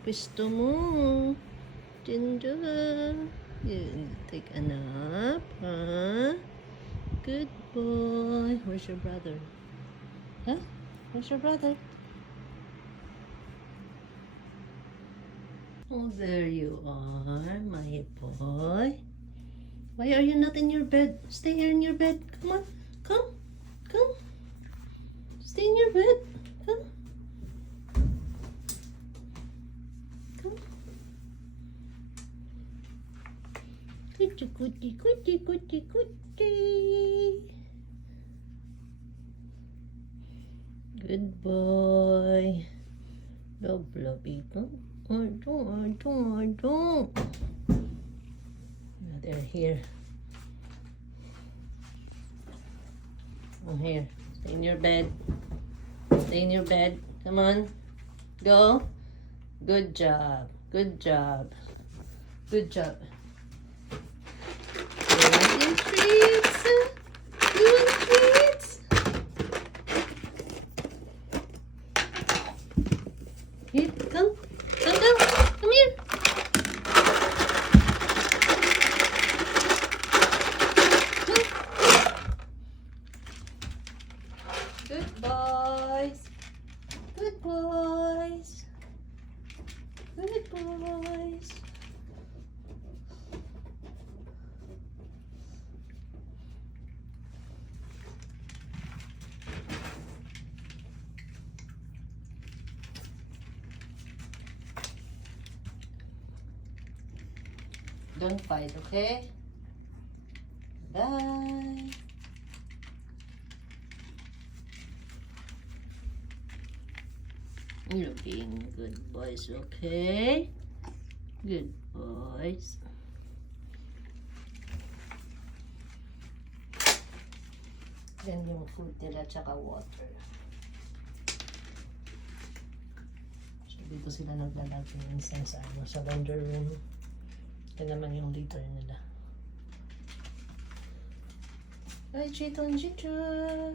ang pwesto mo. Ginger. You take a nap, huh? Good boy. Where's your brother? Huh? Where's your brother? Oh, there you are, my boy. Why are you not in your bed? Stay here in your bed. Come on. Come. Come. Stay in your bed. Come. Come. Goody, goody, goody, goody, goody. Good boy. Love, lovey, don't. I don't. Now they're here. Oh, here. Stay in your bed. Stay in your bed. Come on. Go. Good job. Good job. Good job. You want treats? You want treats? Here, come. Come here. Good boys. Good boys. Good boys. Don't fight, okay? Bye. You're being good boys, okay? Good boys. Yan yung food nila tsaka water. So dito sila naglalagay minsan sa sa laundry room. Yan naman yung litter nila. Hi, Chito and Ginger!